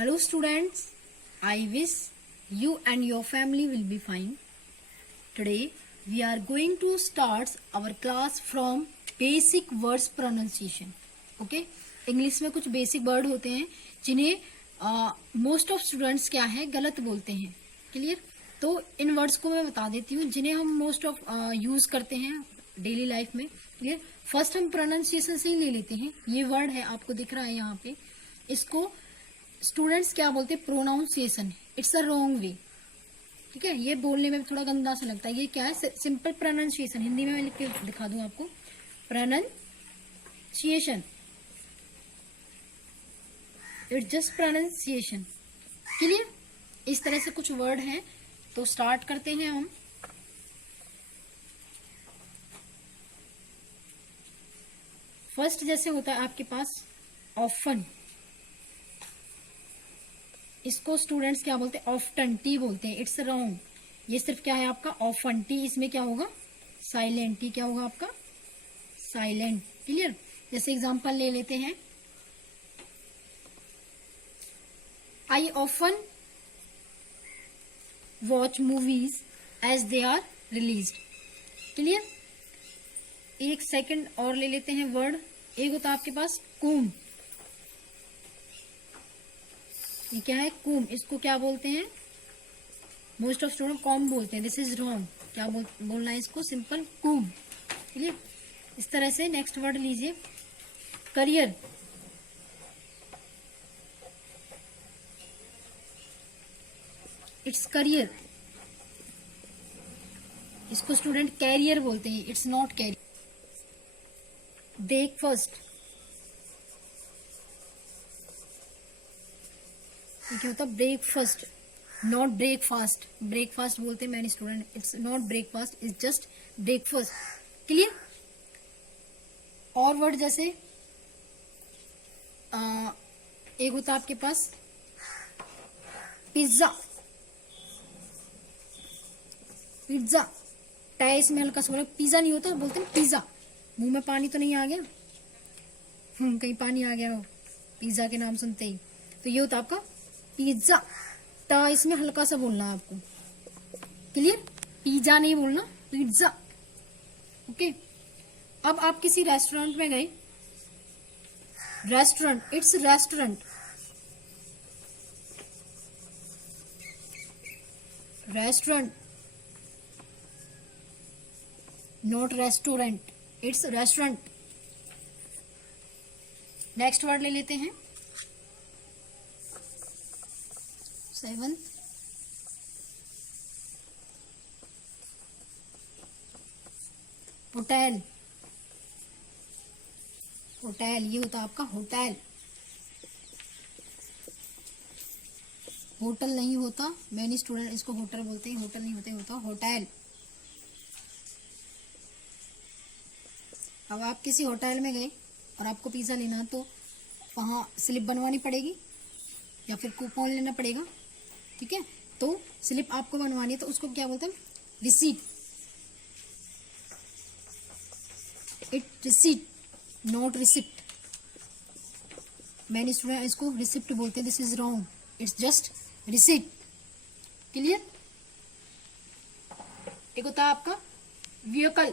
Hello students, I wish you and your family will be fine. Today we are going to start our class from basic words pronunciation. Okay? English में कुछ basic word होते हैं जिन्हें most of students क्या है गलत बोलते हैं. क्लियर? तो इन वर्ड्स को मैं बता देती हूँ जिन्हें हम मोस्ट ऑफ यूज करते हैं डेली लाइफ में. क्लियर? फर्स्ट हम प्रोनाउंसिएशन से ही ले लेते हैं. ये वर्ड है आपको दिख रहा है यहाँ पे. इसको स्टूडेंट्स क्या बोलते हैं? Pronunciation. It's a wrong way. ठीक है, ये बोलने में थोड़ा गंदा सा लगता है. ये क्या है? Simple pronunciation. हिंदी में मैं लिख के दिखा दूं आपको. Pronunciation. It's just pronunciation. Clear? इस तरह से कुछ वर्ड हैं. तो स्टार्ट करते हैं हम. फर्स्ट जैसे होता है आपके पास ऑफन. इसको स्टूडेंट्स क्या बोलते हैं? ऑफ्टन. टी बोलते हैं. It's wrong. ये सिर्फ क्या है आपका? ऑफन. टी इसमें क्या होगा? साइलेंट. टी क्या होगा आपका? साइलेंट. क्लियर? जैसे एग्जांपल ले लेते हैं. I often watch movies as they are released. Clear? एक सेकंड और ले लेते हैं वर्ड. एक होता है आपके पास कूम. ये क्या है? कूम. इसको क्या बोलते हैं? मोस्ट ऑफ स्टूडेंट कॉम बोलते हैं. This is wrong. क्या बोलना है इसको? Simple calm. क्लियर? इस तरह से नेक्स्ट वर्ड लीजिए. करियर. It's career. इसको स्टूडेंट कैरियर बोलते हैं. It's not career. ब्रेकफास्ट. ये क्या होता है? ब्रेकफास्ट. Not breakfast. ब्रेकफास्ट बोलते हैं मैंने student. It's not breakfast. It's just breakfast. Clear? और वर्ड जैसे एक होता है आपके पास पिज्जा. पिज्जा. टाइ इसमें हल्का सा बोला. पिज्जा नहीं होता, बोलते हैं पिज्जा. मुंह में पानी तो नहीं आ गया? कहीं पानी आ गया हो पिज्जा के नाम सुनते ही. तो ये होता है आपका पिज्जा. टा इसमें हल्का सा बोलना है आपको. क्लियर? पिज्जा नहीं बोलना, पिज्जा. ओके. अब आप किसी रेस्टोरेंट में गए. Restaurant. It's restaurant. Restaurant. Not restaurant. It's restaurant. Next word ले लेते हैं. 7 होटल. होटल. ये होता है आपका होटल. होटल नहीं होता. मैंने स्टूडेंट इसको होटल बोलते हैं. होटल नहीं होते, होता होटल. अब आप किसी होटल में गए और आपको पिज्जा लेना, तो वहां स्लिप बनवानी पड़ेगी या फिर कूपन लेना पड़ेगा. ठीक है? तो स्लिप आपको बनवानी है तो उसको क्या बोलते हैं? Receipt. It receipt, not receipt. मैंने स्टूडेंट इसको रिसिप्ट बोलते हैं. This is wrong. It's just receipt. Clear? एक होता है आपका व्हीकल.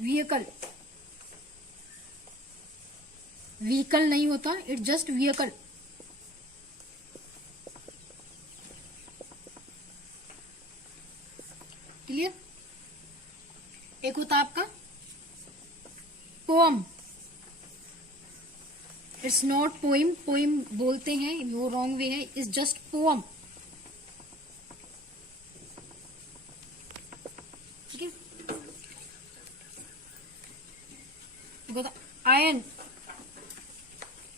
व्हीकल. व्हीकल नहीं होता. It's just vehicle. क्लियर? एक होता आपका poem. It's not poem. Poem बोलते हैं, वो रॉन्ग वे है. It's just poem. ठीक है? एक होता iron.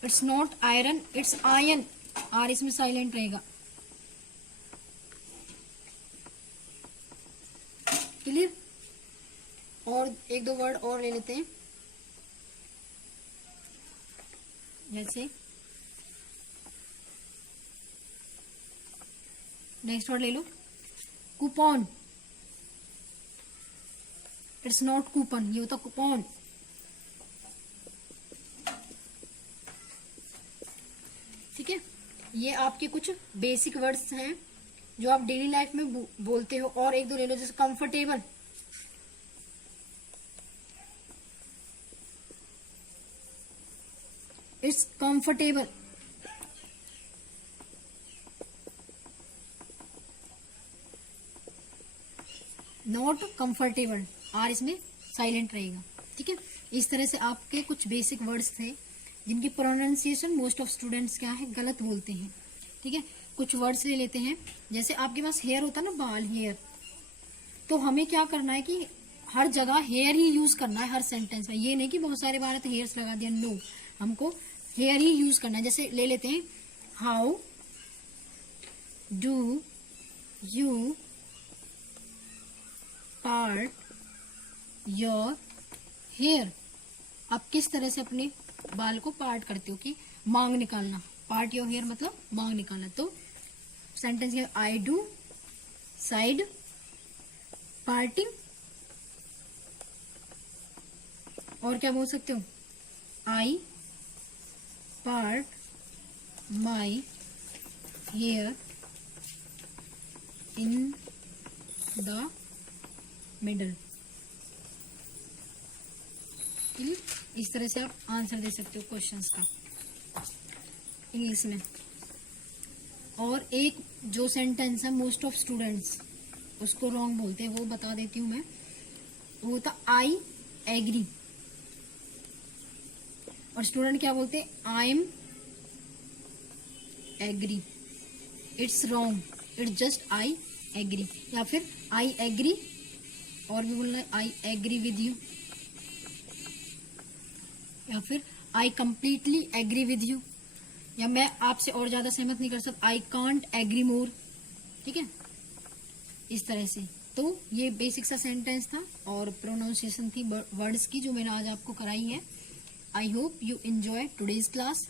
It's not iron. It's iron. R इसमें साइलेंट रहेगा. क्लियर? और एक दो वर्ड और ले लेते हैं. जैसे नेक्स्ट वर्ड ले लो. कूपन. It's not coupon. ये होता कूपन. ठीक है, ये आपके कुछ बेसिक वर्ड्स हैं जो आप डेली लाइफ में बोलते हो। और एक दो ले लो, जैसे comfortable, it's comfortable. Not comfortable, R इसमें साइलेंट रहेगा। ठीक है, इस तरह से आपके कुछ बेसिक वर्ड्स थे जिनकी प्रोनाउंसिएशन मोस्ट ऑफ स्टूडेंट्स क्या है, गलत बोलते हैं। ठीक है, कुछ वर्ड्स ले लेते हैं। जैसे आपके पास हेयर होता है ना, बाल, हेयर, तो हमें क्या करना है कि हर जगह हेयर ही यूज करना है हर सेंटेंस में। ये नहीं कि बहुत सारे बार हेयर्स लगा दिया, नो, हमको हेयर ही यूज करना है। जैसे ले लेते हैं, how do you part your hair. आप किस तरह से अपने बाल को पार्ट करते हो, कि मांग निकालना। पार्ट योर हेयर मतलब मांग निकालना। तो सेंटेंस है, आई डू साइड पार्टिंग। और क्या बोल सकते हो, आई part my here in the middle. Clear, इस तरह से आप आंसर दे सकते हो क्वेश्चंस का इंग्लिश में। और एक जो सेंटेंस है मोस्ट ऑफ स्टूडेंट्स उसको रॉन्ग बोलते हैं, वो बता देती हूँ मैं। वो होता आई एग्री, और स्टूडेंट क्या बोलते हैं, I am agree. It's wrong, it's just I agree. या फिर आई एग्री, और भी बोलना है आई एग्री विद यू, या फिर I completely agree with you, या मैं आपसे और ज्यादा सहमत नहीं कर सकता, आई कांट एग्री मोर। ठीक है, इस तरह से। तो ये बेसिक सा सेंटेंस था और प्रोनाउंसिएशन थी वर्ड्स की जो मैंने आज आपको कराई है। I hope you enjoy today's class.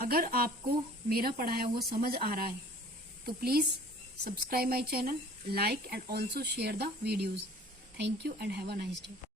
अगर आपको मेरा पढ़ाया हुआ समझ आ रहा है तो please subscribe my channel, like and also share the videos. Thank you and have a nice day.